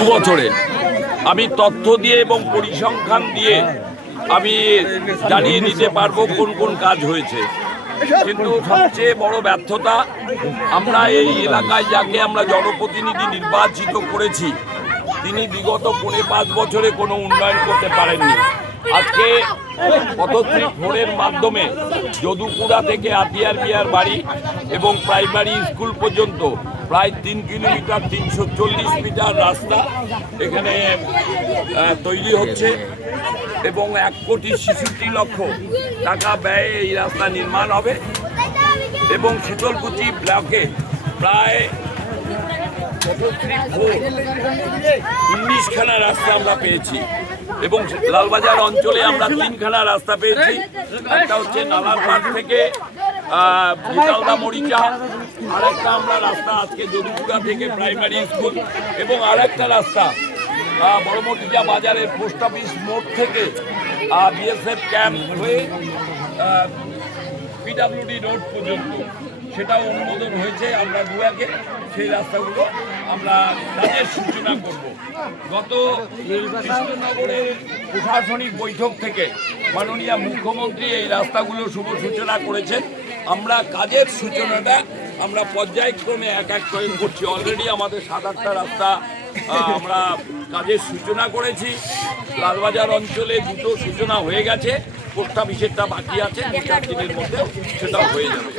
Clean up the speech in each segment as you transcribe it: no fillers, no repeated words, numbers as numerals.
2 বছরে আমি তথ্য দিয়ে এবং পরিসংখ্যান দিয়ে আমি জানিয়ে দিতে পারবো কোন কোন কাজ হয়েছে। কিন্তু সবচেয়ে বড় ব্যর্থতা, আমরা এই এলাকায় যাকে আমরা জনপ্রতিনিধি নির্বাচিত করেছি তিনি বিগত 4.5 বছরে কোনো উন্নয়ন করতে পারেননি। আজকে পথশ্রী 4-এর মাধ্যমে যদুপুরা থেকে আতিয়ার বিয়ার বাড়ি এবং প্রাইমারি স্কুল পর্যন্ত প্রায় 3 কিলোমিটার 340 মিটার রাস্তা এখানে তৈরি হচ্ছে এবং 1,66,00,000 টাকা ব্যয়ে এই রাস্তা নির্মাণ হবে এবং শীতলকুচি ব্লকে প্রায় 19খানা রাস্তা আমরা পেয়েছি এবং লালবাজার অঞ্চলে আমরা 3খানা রাস্তা পেয়েছি। একটা হচ্ছে নালারপাড় থেকে বিতালদা মরিচা, আরেকটা আমরা রাস্তা আজকে যদুপুরা থেকে প্রাইমারি স্কুল এবং আরেকটা রাস্তা বড়মটিজা বাজারের পোস্ট অফিস মোড় থেকে বিএসএফ ক্যাম্প হয়ে পিডাব্লিউডি রোড পর্যন্ত সেটাও অনুমোদন হয়েছে। আমরা দুয়াকে সেই রাস্তাগুলো আমরা কাজের সূচনা করব। গত কৃষ্ণনগরের প্রশাসনিক বৈঠক থেকে মাননীয় মুখ্যমন্ত্রী এই রাস্তাগুলো শুভ সূচনা করেছেন। আমরা কাজের সূচনাটা আমরা পর্যায়ক্রমে এক এক করে করছি। অলরেডি আমাদের 7-8টা রাস্তা আমরা কাজের সূচনা করেছি। লালবাজার অঞ্চলে 2টো সূচনা হয়ে গেছে, পোস্ট অফিসেরটা বাকি আছে, 2-4 দিনের মধ্যে সেটাও হয়ে যাবে।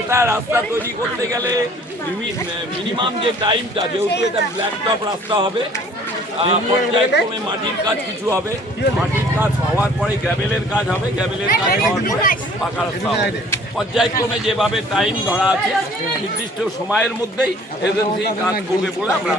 এটা রাস্তা তৈরি করতে গেলে মিনিমাম যে টাইমটা, যেহেতু এটা ব্ল্যাক টপ রাস্তা হবে, পর্যায়ক্রমে মাটির কাজ কিছু হবে, মাটির কাজ হওয়ার পরে গ্র্যাভেলের কাজ হবে, গ্র্যাভেলের কাজ হওয়ার পরে পাকা রাস্তা হবে। পর্যায়ক্রমে যেভাবে টাইম ধরা আছে নির্দিষ্ট সময়ের মধ্যেই এজেন্সি কাজ করবে বলে আমরা